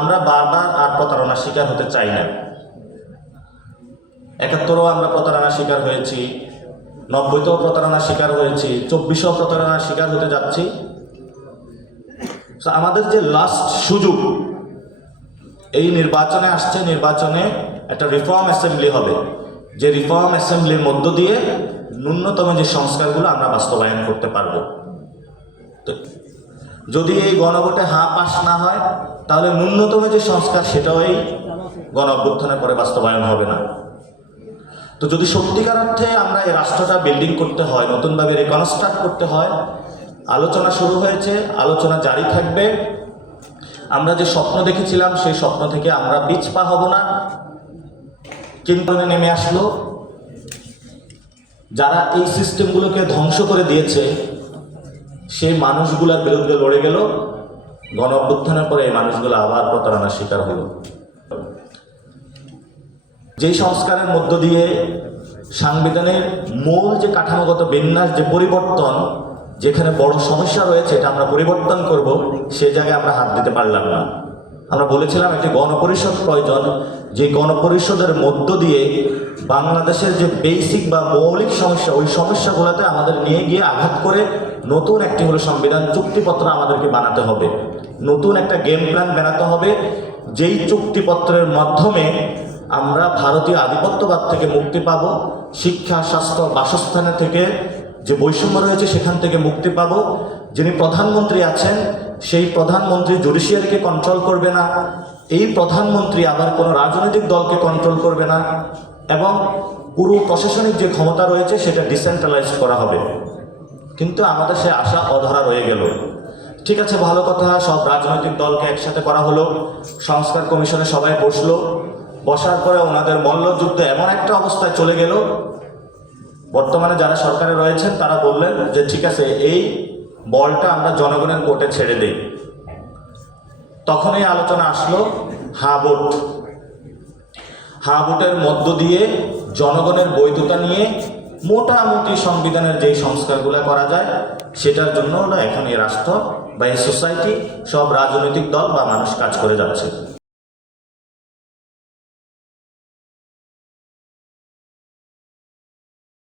আমরা বারবার আর প্রতারণার শিকার হতে চাই না। ৭১-ও আমরা প্রতারণার শিকার হয়েছি, ৯০-তেও প্রতারণার শিকার হয়েছি, ২৪-ও প্রতারণার শিকার হতে যাচ্ছি। আমাদের যে লাস্ট সুযোগ, এই নির্বাচনে আসছে, নির্বাচনে একটা রিফর্ম অ্যাসেম্বলি হবে, যে রিফর্ম অ্যাসেম্বলির মধ্য দিয়ে ন্যূনতম যে সংস্কারগুলো আমরা বাস্তবায়ন করতে পারব। তো যদি এই গণভোটে পাস না হয়, তাহলে ন্যূনতম যে সংস্কার সেটাও এই গণ অভ্যুত্থানের পরে বাস্তবায়ন হবে না। তো যদি সত্যিকার অর্থে আমরা এই রাষ্ট্রটা বিল্ডিং করতে হয়, নতুনভাবে রিকনস্ট্রাক্ট করতে হয়, আলোচনা শুরু হয়েছে, আলোচনা জারি থাকবে। আমরা যে স্বপ্ন দেখেছিলাম সেই স্বপ্ন থেকে আমরা পিছপা হব না। কিন্তু নেমে আসলো, যারা এই সিস্টেমগুলোকে ধ্বংস করে দিয়েছে সেই মানুষগুলোর বিরুদ্ধে লড়ে গেল। গণ অভ্যুত্থানের পরে এই মানুষগুলো আবার প্রতারণার শিকার হলো। যেই সংস্কারের মধ্য দিয়ে সাংবিধানের মূল যে কাঠামোগত বিন্যাস, যে পরিবর্তন, যেখানে বড় সমস্যা রয়েছে এটা আমরা পরিবর্তন করব, সে জায়গায় আমরা হাত দিতে পারলাম না। আমরা বলেছিলাম একটি গণপরিষদ প্রয়োজন, যে গণপরিষদের মধ্য দিয়ে বাংলাদেশের যে বেসিক বা মৌলিক সমস্যা, ওই সমস্যাগুলোতে আমাদের নিয়ে গিয়ে আঘাত করে নতুন একটি হলো সংবিধান চুক্তিপত্র আমাদেরকে বানাতে হবে, নতুন একটা গেম প্ল্যান বানাতে হবে, যেই চুক্তিপত্রের মাধ্যমে আমরা ভারতীয় আধিপত্যবাদ থেকে মুক্তি পাব, শিক্ষা, স্বাস্থ্য, বাসস্থানের থেকে যে বৈষম্য রয়েছে সেখান থেকে মুক্তি পাব। যিনি প্রধানমন্ত্রী আছেন সেই প্রধানমন্ত্রী জুডিশিয়ারিকে কন্ট্রোল করবে না, এই প্রধানমন্ত্রী আবার কোনো রাজনৈতিক দলকে কন্ট্রোল করবে না, এবং পুরো প্রশাসনিক যে ক্ষমতা রয়েছে সেটা ডিসেন্ট্রালাইজড করা হবে। কিন্তু আমাদের সে আশা অধরা রয়ে গেল। ঠিক আছে, ভালো কথা, সব রাজনৈতিক দলকে একসাথে করা হলো, সংস্কার কমিশনে সবাই বসলো, বসার পরে ওনাদের মল্লযুদ্ধ এমন একটা অবস্থায় চলে গেল, বর্তমানে যারা সরকারে রয়েছেন তারা বললেন যে ঠিক আছে, এই বলটা আমরা জনগণের কোর্টে ছেড়ে দেই। তখনই আলোচনা আসলো ভোট। ভোটের মধ্য দিয়ে জনগণের বৈধতা নিয়ে মোটামুটি সংবিধানের যেই সংস্কারগুলো করা যায় সেটার জন্য এখন এই রাষ্ট্র বা এই সোসাইটি, সব রাজনৈতিক দল বা মানুষ কাজ করে যাচ্ছে।